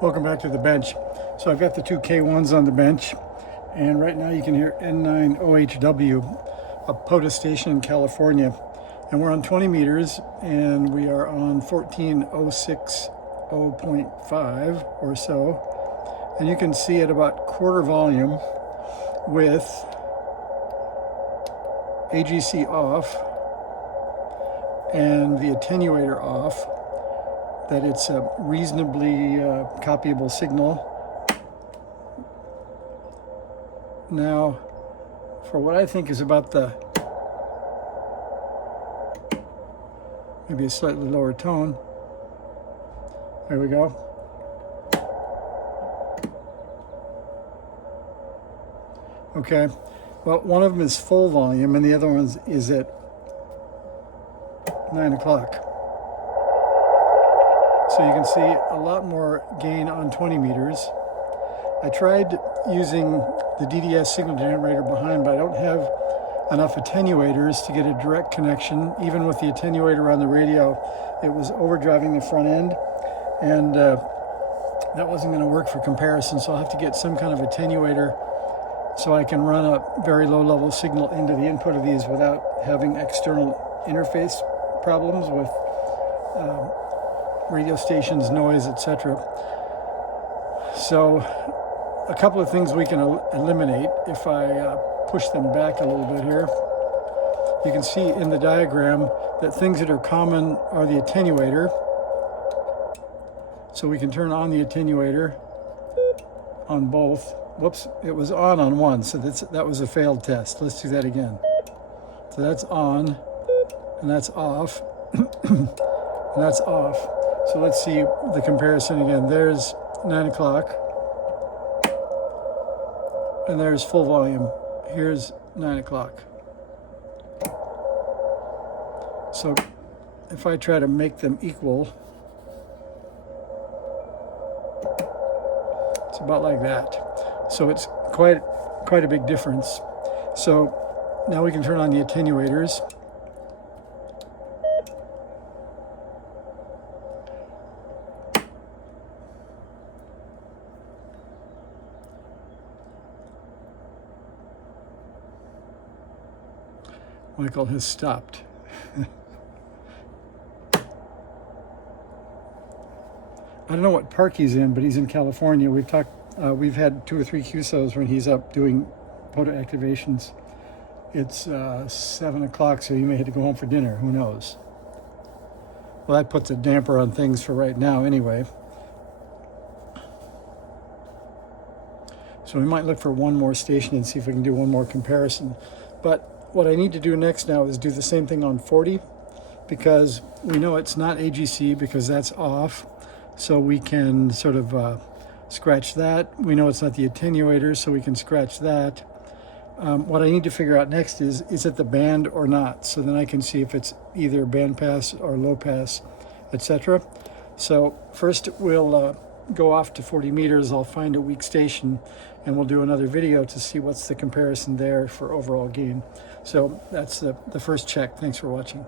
Welcome back to the bench. So I've got the two K1s on the bench, and right now you can hear N9OHW, a POTA station in California. And we're on 20 meters, and we are on 14060.5 or so. And you can see at about quarter volume with AGC off and the attenuator off, that it's a reasonably copyable signal. Now, for what I think is about the maybe a slightly lower tone, there we go. Okay, well, one of them is full volume and the other one is at 9 o'clock. So you can see a lot more gain on 20 meters. I tried using the DDS signal generator behind, but I don't have enough attenuators to get a direct connection. Even with the attenuator on the radio, it was overdriving the front end, and that wasn't going to work for comparison, so I'll have to get some kind of attenuator so I can run a very low level signal into the input of these without having external interface problems with radio stations, noise, etc. So a couple of things we can eliminate if I push them back a little bit here. You can see in the diagram that things that are common are the attenuator. So we can turn on the attenuator on both. Whoops, it was on one, so that was a failed test. Let's do that again. So that's on, and that's off, and that's off. So let's see the comparison again. There's 9 o'clock, and there's full volume. Here's 9 o'clock. So if I try to make them equal, it's about like that. So it's quite a big difference. So now we can turn on the attenuators. Michael has stopped. I don't know what park he's in, but he's in California. We've had 2 or 3 QSOs when he's up doing POTA activations. It's 7 o'clock, so you may have to go home for dinner. Who knows? Well, that puts a damper on things for right now anyway. So we might look for one more station and see if we can do one more comparison. But what I need to do next now is do the same thing on 40, because we know it's not AGC because that's off. So we can sort of scratch that. We know it's not the attenuator, so we can scratch that. What I need to figure out next is it the band or not? So then I can see if it's either band pass or low pass, etc. So first we'll go off to 40 meters. I'll find a weak station and we'll do another video to see what's the comparison there for overall gain. So that's the first check. Thanks for watching.